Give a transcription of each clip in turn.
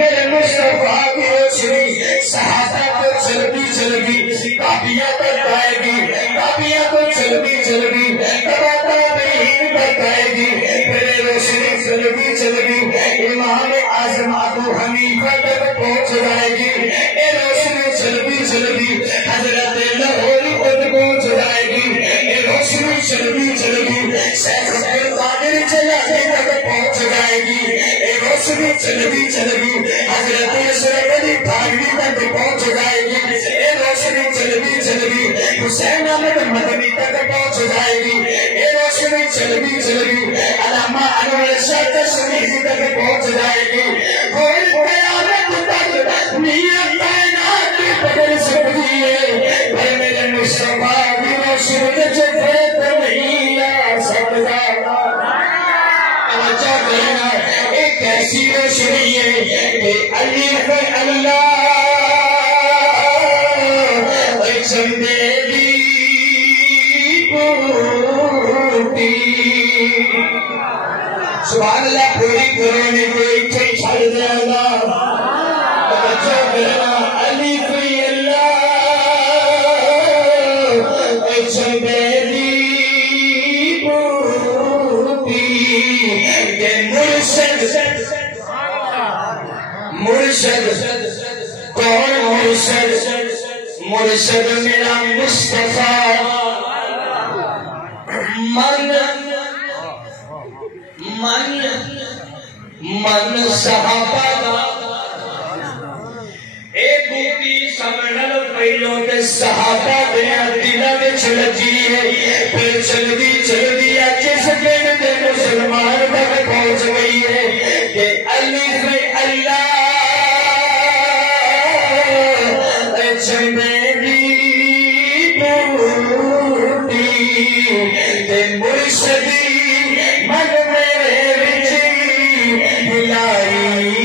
میرے مصطفیٰ کی روشنی صحابہ کو چلتی چلتی کعبیہ تک آئے گی، کعبیہ کو چلتی چلتی تابعین تک آئے گی، پھر روشنی چلتی چلتی امام اعظم ابو حنیفہ تک پہنچ جائے گی، یہ روشنی چلتی چلتی حضرت لاہوری تک پہنچ جائے گی، یہ روشنی چلتی چلتی شیخ عبدالقادر جیلانی تک پہنچ جائے گی، یہ روشنی چلتی چلتی حضرت اشرف علی تھانوی تک پہنچ جائے گی، یہ روشنی چلتی چلتی حسین احمد مدنی تک پہنچ جائے گی، یہ روشنی چلتی چلتی علامہ انور شاہ کشمیری تک پہنچ جائے گی، کوئی قیامت تک میاں کائنات کی پکڑ سکتی ہے، پر میرے مصطفیٰ کی روشنی جو پھیت نہیں آ سکتا۔ توجہ کرنا، ایک ایسی روشنی ہے کہ علی ہے اللہ چندیلی پوٹی، سبحان اللہ پوری کرونے کو ایک چھڑ دیا گا۔ توجہ کرنا، علی فی اللہ چندیلی پوٹی، کہ مرشد کون مرشد میرا مصطفیٰ، من صحابہ ایک بوٹی سمجھل پہلوں کے صحابہ دیا دلہ میں چلتی ہے، پھر چلتی چلتی جس دن دے مسلمان تک پہنچ گئی ہے کہ علی فی اللہ چندیلی پوٹی، کہ مرشدی من میرے وچی ہلائی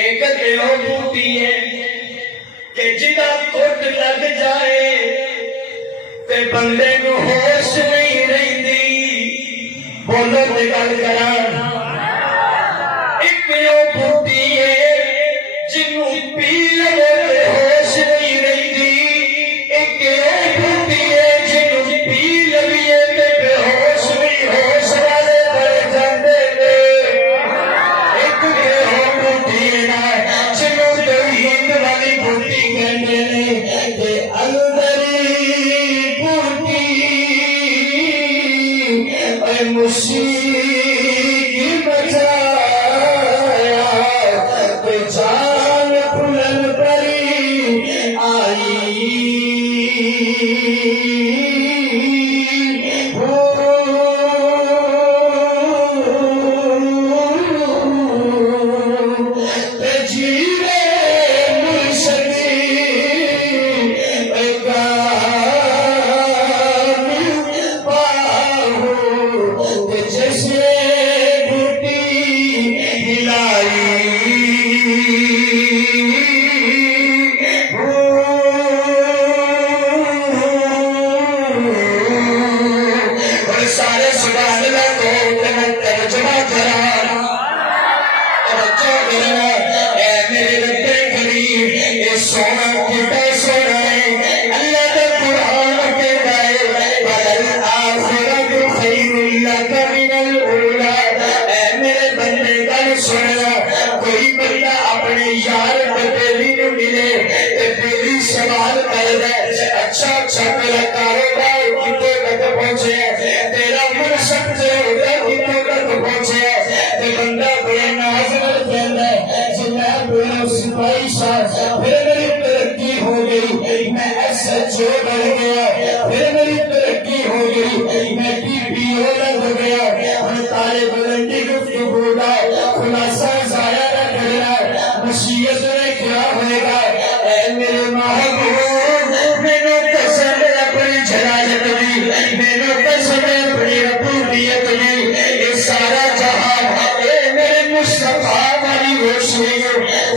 ایک دیو بوٹی ہے کہ جدا کھٹ لگ جائے تے بندے کو ہوش نہیں رہتی، بولو تے گل کرا۔ ایک دیو بوٹی ہے جنوں پی لو تے ہوش نہیں رہتی، ایک دیو بوٹی ہے جنوں پی لویے تے بے ہوش نہیں، ہوش والے بڑھ جاندے نے۔ ایک دیو بوٹی جنوں توحید والی بوٹی کہندے نے، کہ اندری بوٹی اے مشرک بچایا، کہ جان پھلن پری آئی خلاصہ ضائع نہ کرنا، مصطفیٰ والی روشنی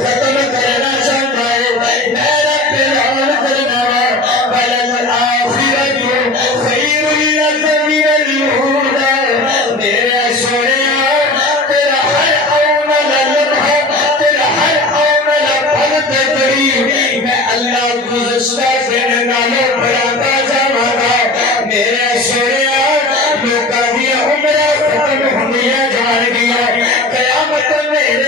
ختم کرنا چاہتا ہے میں رب اعلان کرنا وللآخرۃ خیر لک من الأولى میرے سونیا تیرا ہر عمل لمحہ تیرا ہر عمل پل تدری میں اللہ گزشتہ دن نالوں بڑھاتا جاواں گا میرے سونیا لوکاں دی عمریں ختم ہوندیاں جان گیاں قیامت میرے